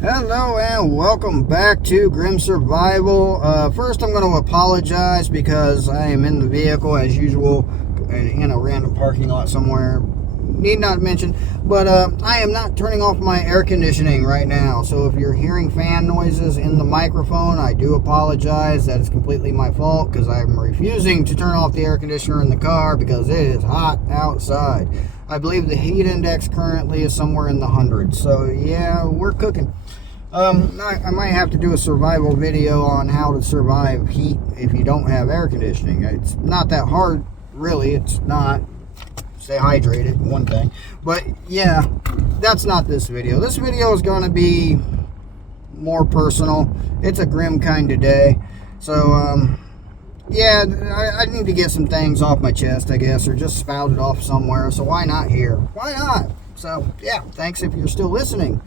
Hello and welcome back to Grim Survival. First, I'm going to apologize because I am in the vehicle as usual in a random parking lot somewhere. Need not mention, but I am not turning off my air conditioning right now. So if you're hearing fan noises in the microphone, I do apologize. That is completely my fault because I'm refusing to turn off the air conditioner in the car because it is hot outside. I believe the heat index currently is somewhere in the hundreds. So yeah, we're cooking. I might have to do a survival video on how to survive heat if you don't have air conditioning. It's not that hard, really. It's not. Stay hydrated, one thing. But yeah, that's not this video. This video is going to be more personal. It's a grim kind of day. So, yeah, I need to get some things off my chest, I guess, or just spout it off somewhere. So why not here? Why not? So, yeah, thanks if you're still listening.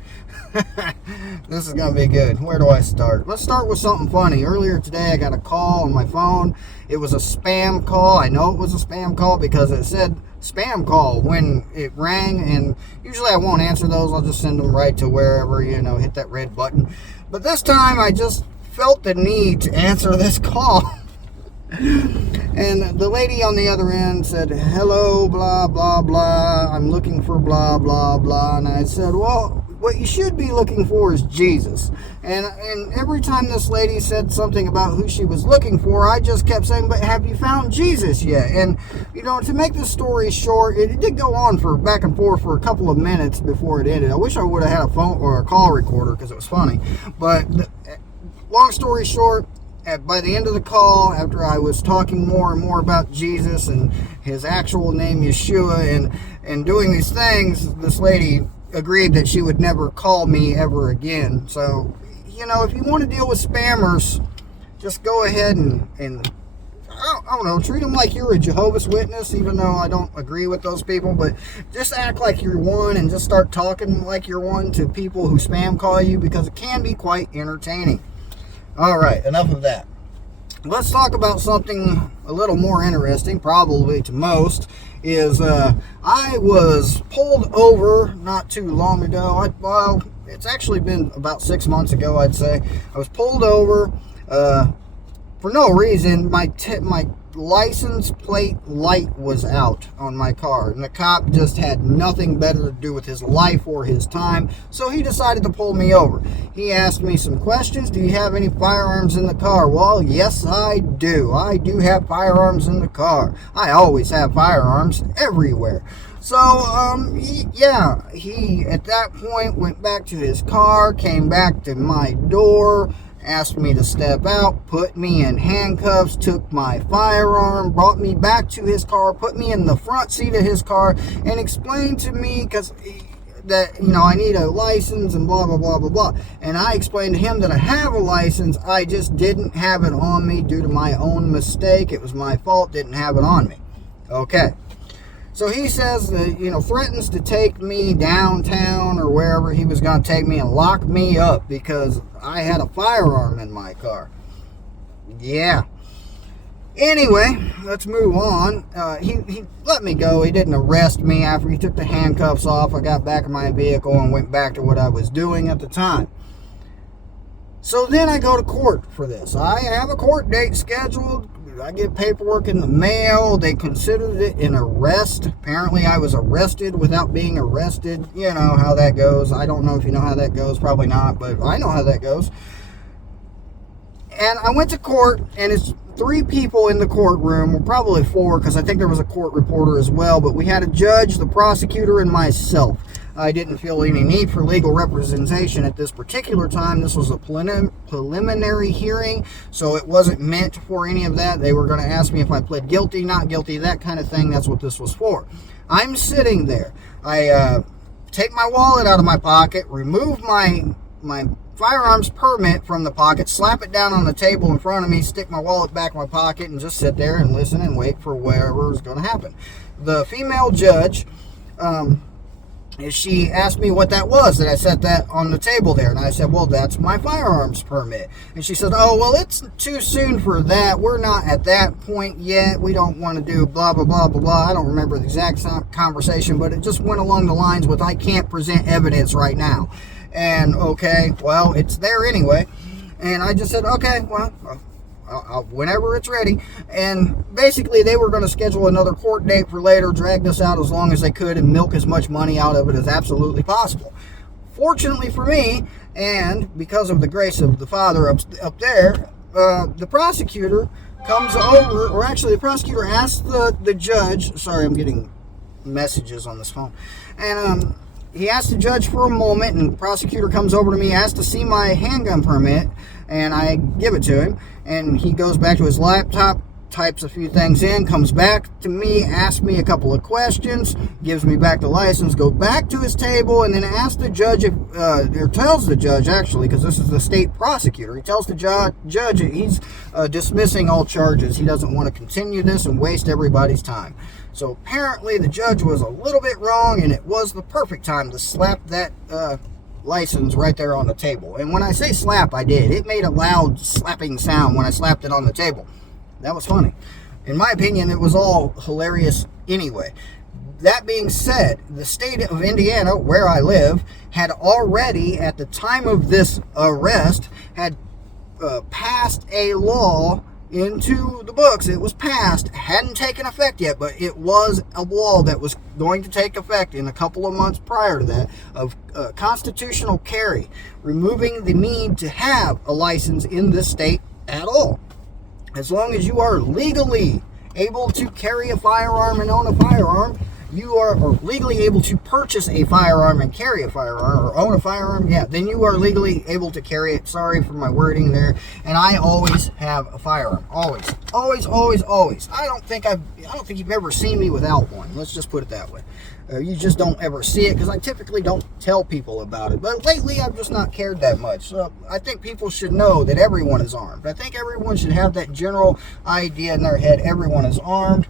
This is going to be good. Where do I start? Let's start with something funny. Earlier today, I got a call on my phone. It was a spam call. I know it was a spam call because it said spam call when it rang, and usually I won't answer those. I'll just send them right to wherever, hit that red button. But this time, I just felt the need to answer this call. And the lady on the other end said, hello, blah, blah, blah. I'm looking for blah, blah, blah. And I said, well, what you should be looking for is Jesus. And every time this lady said something about who she was looking for, I just kept saying, but have you found Jesus yet? And, to make this story short, it did go on for back and forth for a couple of minutes before it ended. I wish I would have had a phone or a call recorder because it was funny. But long story short, by the end of the call, after I was talking more and more about Jesus and his actual name, Yeshua, and doing these things, this lady agreed that she would never call me ever again. So, if you want to deal with spammers, just go ahead and I don't know, treat them like you're a Jehovah's Witness, even though I don't agree with those people, but just act like you're one and just start talking like you're one to people who spam call you because it can be quite entertaining. All right, enough of that. Let's talk about something a little more interesting, probably to most, is I was pulled over not too long ago. It's actually been about 6 months ago, I'd say. I was pulled over for no reason. My license plate light was out on my car, and the cop just had nothing better to do with his life or his time, so he decided to pull me over. He asked me some questions. Do you have any firearms in the car? Well, yes, I do. I do have firearms in the car. I always have firearms everywhere. So, he at that point went back to his car, came back to my door, asked me to step out, put me in handcuffs, took my firearm, brought me back to his car, put me in the front seat of his car, and explained to me that, I need a license and blah, blah, blah, blah, blah. And I explained to him that I have a license, I just didn't have it on me due to my own mistake. It was my fault, didn't have it on me. Okay. So he says that, threatens to take me downtown or wherever he was going to take me and lock me up because I had a firearm in my car. Yeah. Anyway, let's move on. He let me go. He didn't arrest me after he took the handcuffs off. I got back in my vehicle and went back to what I was doing at the time. So then I go to court for this. I have a court date scheduled. I get paperwork in the mail. They considered it an arrest. Apparently I was arrested without being arrested. You know how that goes. I don't know if you know how that goes. Probably not, but I know how that goes. And I went to court, and it's 3 people in the courtroom. Well, probably 4, because I think there was a court reporter as well. But we had a judge, the prosecutor, and myself. I didn't feel any need for legal representation at this particular time. This was a preliminary hearing, so it wasn't meant for any of that. They were going to ask me if I pled guilty, not guilty, that kind of thing. That's what this was for. I'm sitting there. I take my wallet out of my pocket, remove my firearms permit from the pocket, slap it down on the table in front of me, stick my wallet back in my pocket, and just sit there and listen and wait for whatever is going to happen. The female judge, she asked me what that was, that I set that on the table there. And I said, well, that's my firearms permit. And she said, oh, well, it's too soon for that. We're not at that point yet. We don't want to do blah, blah, blah, blah, blah. I don't remember the exact conversation, but it just went along the lines with, I can't present evidence right now. And okay, well, it's there anyway. And I just said, okay, well, whenever it's ready. And basically they were going to schedule another court date for later, drag this out as long as they could, and milk as much money out of it as absolutely possible. Fortunately for me, and because of the grace of the Father up there, the prosecutor comes over, or actually the prosecutor asked the judge, sorry, I'm getting messages on this phone, and he asked the judge for a moment, and the prosecutor comes over to me, asks to see my handgun permit, and I give it to him, and he goes back to his laptop, types a few things in, comes back to me, asks me a couple of questions, gives me back the license, goes back to his table, and then asks the judge, or tells the judge, actually, because this is the state prosecutor, he tells the judge he's dismissing all charges. He doesn't want to continue this and waste everybody's time. So apparently the judge was a little bit wrong, and it was the perfect time to slap that license right there on the table. And when I say slap, I did. It made a loud slapping sound when I slapped it on the table. That was funny. In my opinion, it was all hilarious anyway. That being said, the state of Indiana, where I live, had already, at the time of this arrest, had passed a law into the books. It was passed, hadn't taken effect yet, but it was a law that was going to take effect in a couple of months prior to that, of constitutional carry, removing the need to have a license in this state at all. As long as you are legally able to carry a firearm and own a firearm, you are or legally able to purchase a firearm and carry a firearm, or own a firearm, yeah, then you are legally able to carry it. Sorry for my wording there. And I always have a firearm. Always. Always, always, always. I don't think you've ever seen me without one. Let's just put it that way. You just don't ever see it, because I typically don't tell people about it. But lately, I've just not cared that much. So I think people should know that everyone is armed. I think everyone should have that general idea in their head. Everyone is armed.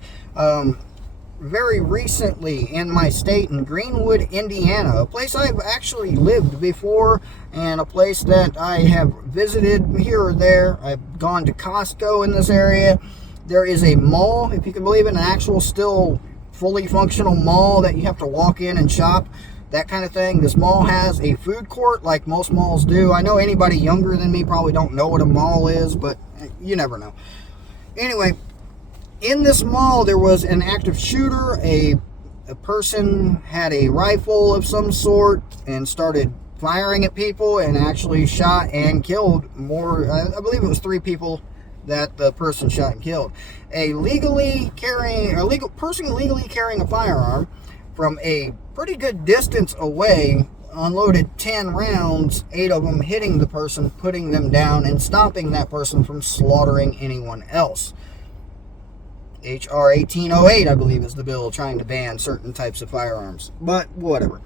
Very recently in my state, in Greenwood, Indiana, a place I've actually lived before, and a place that I have visited here or there. I've gone to Costco in this area. There is a mall, if you can believe it, an actual still fully functional mall that you have to walk in and shop, that kind of thing. This mall has a food court like most malls do. I know anybody younger than me probably don't know what a mall is, but you never know. Anyway, in this mall there was an active shooter. A person had a rifle of some sort and started firing at people, and actually shot and killed more, I believe it was 3 people that the person shot and killed. A person legally carrying a firearm from a pretty good distance away unloaded 10 rounds, 8 of them hitting the person, putting them down, and stopping that person from slaughtering anyone else. H.R. 1808, I believe, is the bill trying to ban certain types of firearms. But whatever.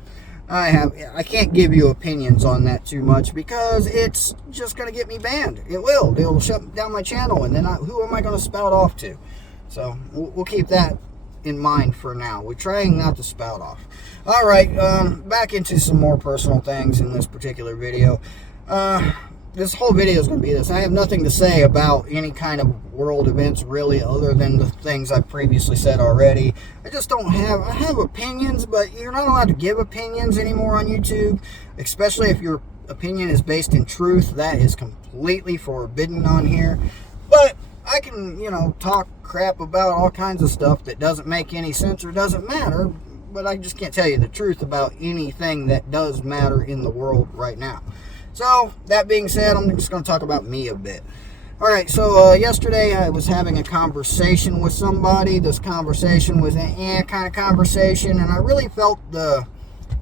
I can't give you opinions on that too much, because it's just going to get me banned. It will. They'll shut down my channel, and then who am I going to spout off to? So we'll keep that in mind for now. We're trying not to spout off. All right, back into some more personal things in this particular video. This whole video is going to be this. I have nothing to say about any kind of world events, really, other than the things I've previously said already. I have opinions, but you're not allowed to give opinions anymore on YouTube, especially if your opinion is based in truth. That is completely forbidden on here. But I can, talk crap about all kinds of stuff that doesn't make any sense or doesn't matter, but I just can't tell you the truth about anything that does matter in the world right now. So, that being said, I'm just going to talk about me a bit. Alright, so yesterday I was having a conversation with somebody. This conversation was an kind of conversation, and I really felt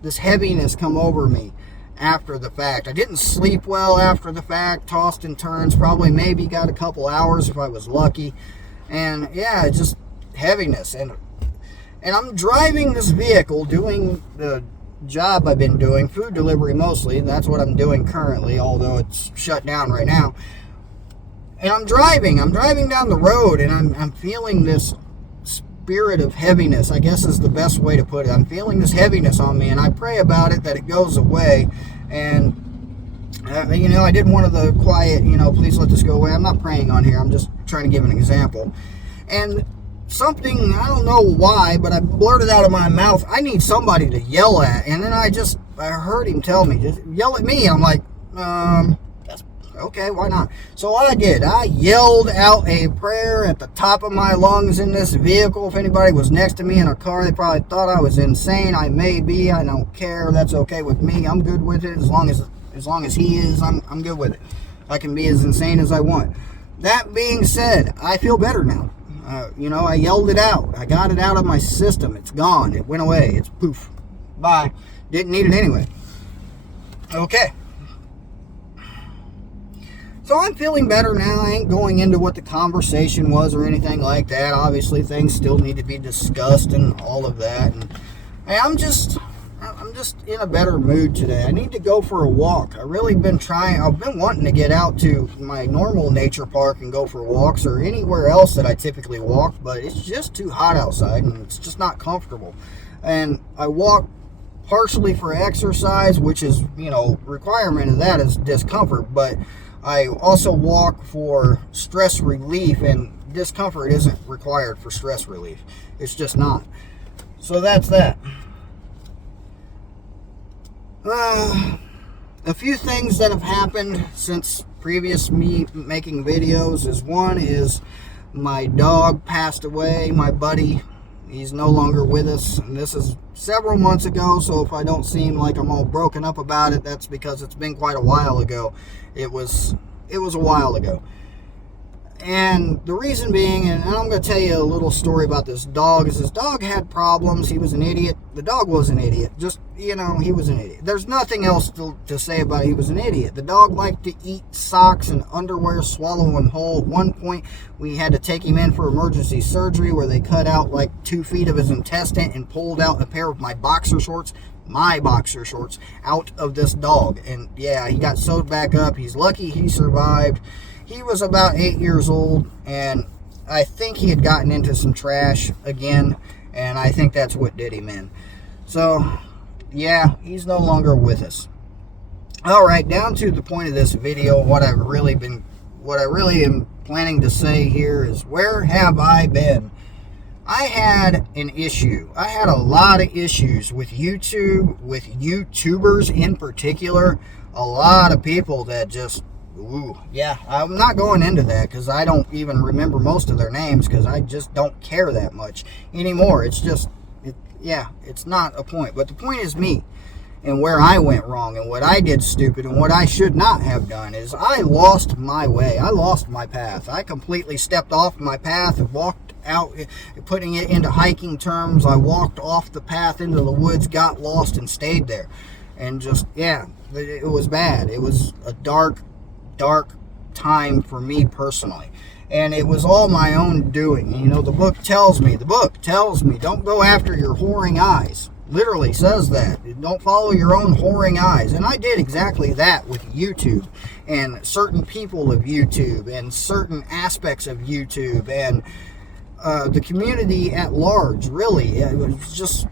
this heaviness come over me after the fact. I didn't sleep well after the fact, tossed and turns, probably maybe got a couple hours if I was lucky. And yeah, just heaviness. And I'm driving this vehicle, doing the job I've been doing, food delivery mostly. That's what I'm doing currently, although it's shut down right now. And I'm driving down the road, and I'm feeling this spirit of heaviness, I guess is the best way to put it. I'm feeling this heaviness on me, and I pray about it that it goes away. And I did one of the quiet, please let this go away. I'm not praying on here. I'm just trying to give an example. And something, I don't know why, but I blurted out of my mouth, I need somebody to yell at. And then I heard him tell me, just yell at me. I'm like, that's okay, why not? So I did. I yelled out a prayer at the top of my lungs in this vehicle. If anybody was next to me in a car, they probably thought I was insane. I may be. I don't care. That's okay with me. I'm good with it. As long as he is, I'm good with it. I can be as insane as I want. That being said, I feel better now. I yelled it out. I got it out of my system. It's gone. It went away. It's poof. Bye. Didn't need it anyway. Okay. So I'm feeling better now. I ain't going into what the conversation was or anything like that. Obviously, things still need to be discussed and all of that. And I'm just in a better mood today. I need to go for a walk. I've been wanting to get out to my normal nature park and go for walks or anywhere else that I typically walk, but it's just too hot outside and it's just not comfortable. And I walk partially for exercise, which is, requirement of that is discomfort, but I also walk for stress relief, and discomfort isn't required for stress relief. It's just not. So that's that. A few things that have happened since previous me making videos is my dog passed away, my buddy. He's no longer with us, and this is several months ago, so if I don't seem like I'm all broken up about it, that's because it's been quite a while ago. It was a while ago. And the reason being, and I'm going to tell you a little story about this dog, is this dog had problems. He was an idiot. The dog was an idiot. Just, he was an idiot. There's nothing else to say about it. He was an idiot. The dog liked to eat socks and underwear, swallow them whole. At one point, we had to take him in for emergency surgery where they cut out like 2 feet of his intestine and pulled out a pair of my boxer shorts out of this dog. And yeah, he got sewed back up. He's lucky he survived. He was about 8 years old, and I think he had gotten into some trash again, and I think that's what did him in. So, yeah, he's no longer with us. All right, down to the point of this video, what I really am planning to say here is, where have I been? I had an issue. I had a lot of issues with YouTube, with YouTubers in particular. A lot of people that just, I'm not going into that because I don't even remember most of their names because I just don't care that much anymore. It's just, it's not a point. But the point is me and where I went wrong and what I did stupid and what I should not have done is I lost my way. I lost my path. I completely stepped off my path and walked out, putting it into hiking terms. I walked off the path into the woods, got lost, and stayed there. And just, it was bad. It was a dark time for me personally, and it was all my own doing. The book tells me, don't go after your whoring eyes. Literally says that. Don't follow your own whoring eyes. And I did exactly that with YouTube and certain people of YouTube and certain aspects of YouTube and the community at large. Really, it was just,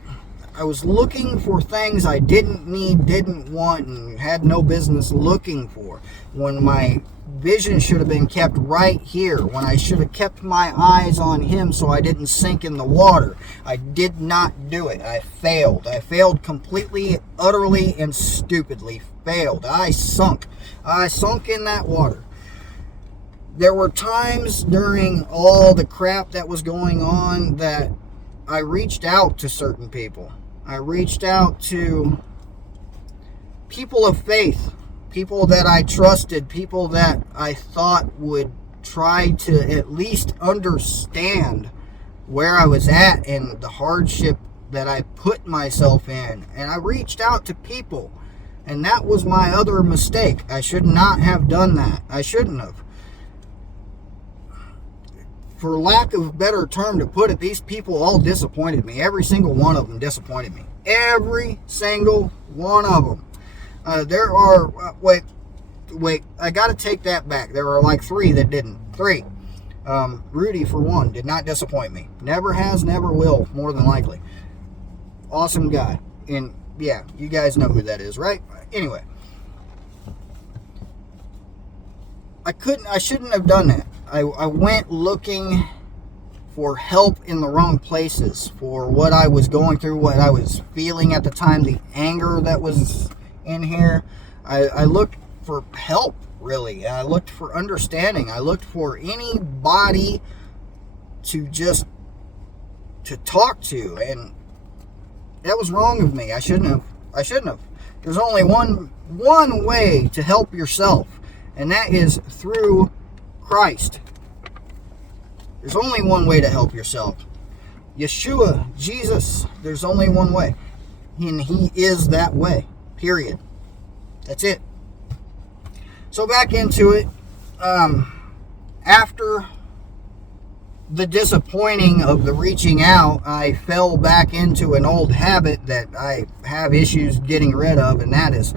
I was looking for things I didn't need, didn't want, and had no business looking for, when my vision should have been kept right here, when I should have kept my eyes on him so I didn't sink in the water. I did not do it. I failed. I failed completely, utterly, and stupidly failed. I sunk in that water. There were times during all the crap that was going on that I reached out to certain people. I reached out to people of faith, people that I trusted, people that I thought would try to at least understand where I was at and the hardship that I put myself in. And I reached out to people, and that was my other mistake. I should not have done that. I shouldn't have. For lack of a better term to put it, these people all disappointed me. Every single one of them disappointed me. Every single one of them. There are, wait, I got to take that back. There were like 3 that didn't. 3. Rudy, for one, did not disappoint me. Never has, never will, more than likely. Awesome guy. And yeah, you guys know who that is, right? Anyway. I shouldn't have done that. I went looking for help in the wrong places, for what I was going through, what I was feeling at the time, the anger that was in here. I looked for help, really. I looked for understanding. I looked for anybody to talk to, and that was wrong of me. I shouldn't have. There's only one way to help yourself, and that is through Christ. There's only one way to help yourself. Yeshua, Jesus, there's only one way. And he is that way. Period. That's it. So back into it. After the disappointing of the reaching out, I fell back into an old habit that I have issues getting rid of, and that is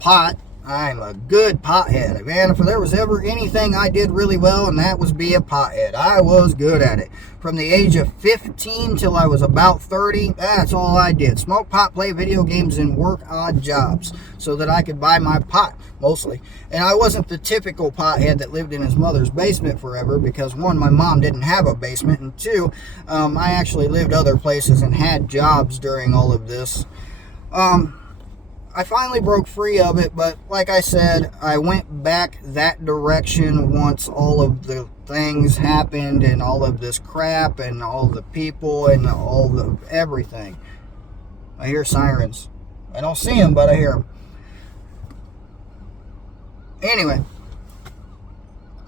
pot. I'm a good pothead. Man, if there was ever anything I did really well, and that was be a pothead. I was good at it. From the age of 15 till I was about 30, that's all I did. Smoke pot, play video games, and work odd jobs so that I could buy my pot, mostly. And I wasn't the typical pothead that lived in his mother's basement forever, because one, my mom didn't have a basement, and two, I actually lived other places and had jobs during all of this. I finally broke free of it, but like I said, I went back that direction once all of the things happened and all of this crap and all the people and all the everything. I hear sirens. I don't see them, but I hear them. Anyway,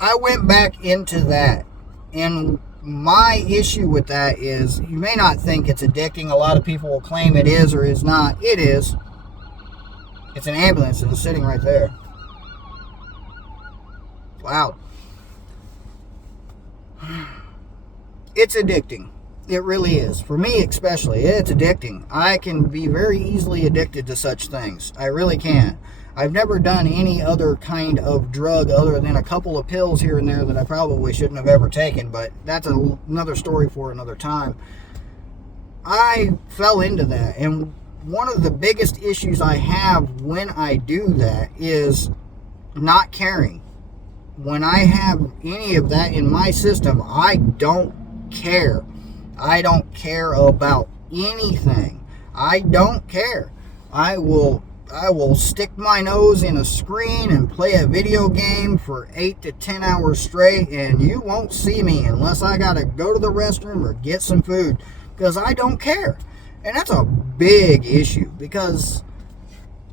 I went back into that, and my issue with that is, you may not think it's addicting. A lot of people will claim it is or is not. It is. It's an ambulance and it's sitting right there. Loud. It's addicting. It really is. For me especially, it's addicting. I can be very easily addicted to such things. I really can. I've never done any other kind of drug other than a couple of pills here and there that I probably shouldn't have ever taken, but that's another story for another time. I fell into that, and one of the biggest issues I have when I do that is not caring. When I have any of that in my system, I don't care. I don't care about anything. I don't care. I will stick my nose in a screen and play a video game for 8 to 10 hours straight, and you won't see me unless I gotta go to the restroom or get some food, because I don't care. And that's a big issue, because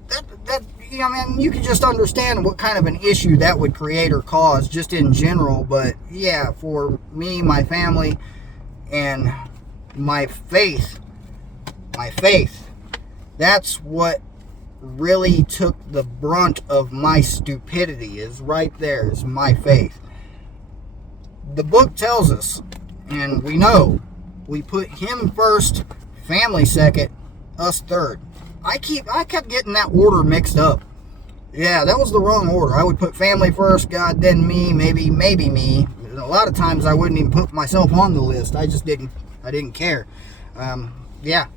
that you can just understand what kind of an issue that would create or cause just in general. But yeah, for me, my family, and my faith, that's what really took the brunt of my stupidity, is right there, is my faith. The book tells us, and we know, we put him first, family second, us third. I kept getting that order mixed up. Yeah, that was the wrong order. I would put family first, God, then me, maybe me. And a lot of times I wouldn't even put myself on the list. I didn't care. Yeah.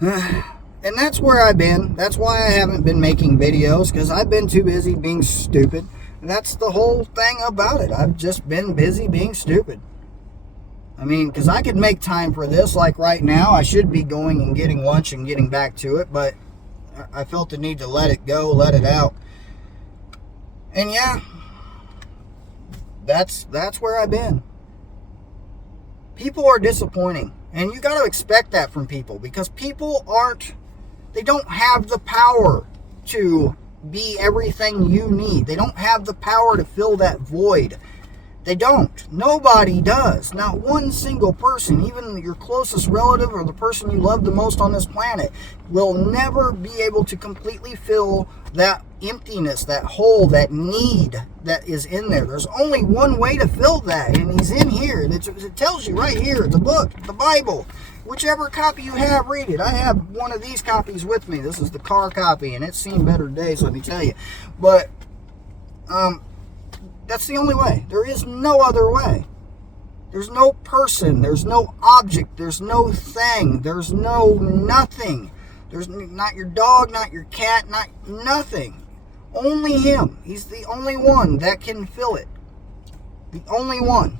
And that's where I've been. That's why I haven't been making videos, because I've been too busy being stupid. That's the whole thing about it. I've just been busy being stupid. I mean, because I could make time for this, like right now. I should be going and getting lunch and getting back to it, but I felt the need to let it go, let it out. And yeah, that's where I've been. People are disappointing, and you got to expect that from people, because people they don't have the power to be everything you need. They don't have the power to fill that void. They don't. Nobody does. Not one single person, even your closest relative or the person you love the most on this planet, will never be able to completely fill that emptiness, that hole, that need that is in there. There's only one way to fill that, and he's in here. And it tells you right here, the book, the Bible. Whichever copy you have, read it. I have one of these copies with me. This is the car copy, and it's seen better days, let me tell you. But, that's the only way. There is no other way. There's no person. There's no object. There's no thing. There's no nothing. There's not your dog, not your cat, not nothing. Only him. He's the only one that can fill it. The only one.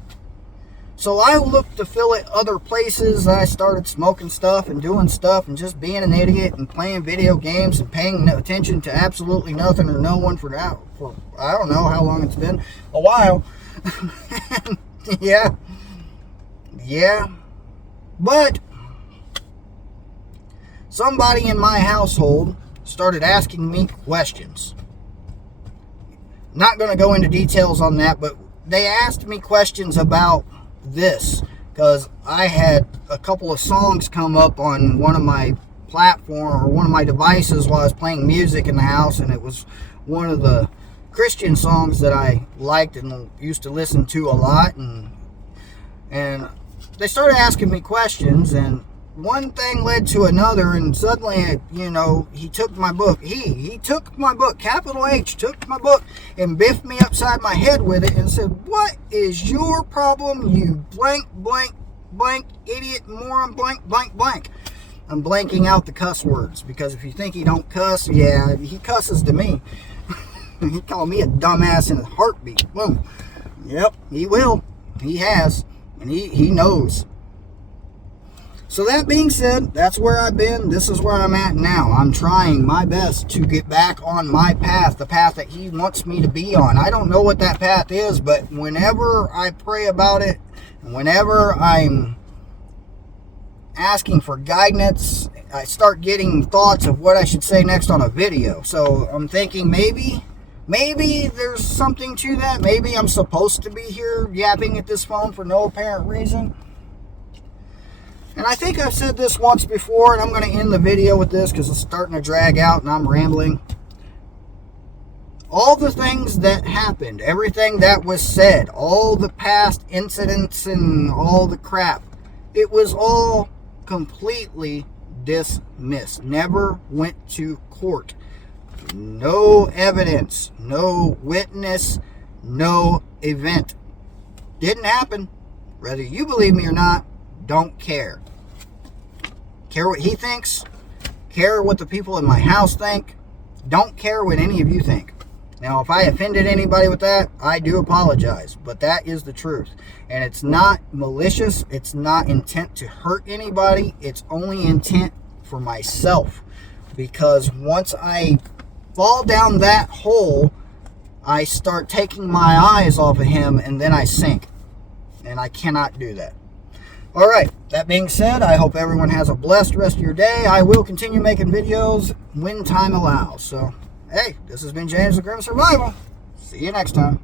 So I looked to fill it other places. I started smoking stuff and doing stuff and just being an idiot and playing video games and paying no attention to absolutely nothing or no one for I don't know how long it's been. A while. Yeah. But somebody in my household started asking me questions. Not going to go into details on that, but they asked me questions about this because I had a couple of songs come up on one of my platform or one of my devices while I was playing music in the house, and it was one of the Christian songs that I liked and used to listen to a lot, and they started asking me questions, and one thing led to another, and suddenly, he took my book. He took my book, capital H, took my book and biffed me upside my head with it and said, "What is your problem, you blank, blank, blank, idiot, moron, blank, blank, blank." I'm blanking out the cuss words because if you think he don't cuss, yeah, he cusses to me. He called me a dumbass in a heartbeat. Boom. Yep, he will. He has. And he knows. So that being said, that's where I've been. This is where I'm at now. I'm trying my best to get back on my path, the path that he wants me to be on. I don't know what that path is, but whenever I pray about it, and whenever I'm asking for guidance, I start getting thoughts of what I should say next on a video. So I'm thinking maybe there's something to that. Maybe I'm supposed to be here yapping at this phone for no apparent reason. And I think I've said this once before, and I'm going to end the video with this because it's starting to drag out and I'm rambling. All the things that happened, everything that was said, all the past incidents and all the crap, it was all completely dismissed. Never went to court. No evidence, no witness, no event. Didn't happen. Whether you believe me or not, don't care. Care what he thinks. Care what the people in my house think. Don't care what any of you think. Now, if I offended anybody with that, I do apologize. But that is the truth. And it's not malicious. It's not intent to hurt anybody. It's only intent for myself. Because once I fall down that hole, I start taking my eyes off of him and then I sink. And I cannot do that. Alright, that being said, I hope everyone has a blessed rest of your day. I will continue making videos when time allows. So, hey, this has been James with Grim Survival. See you next time.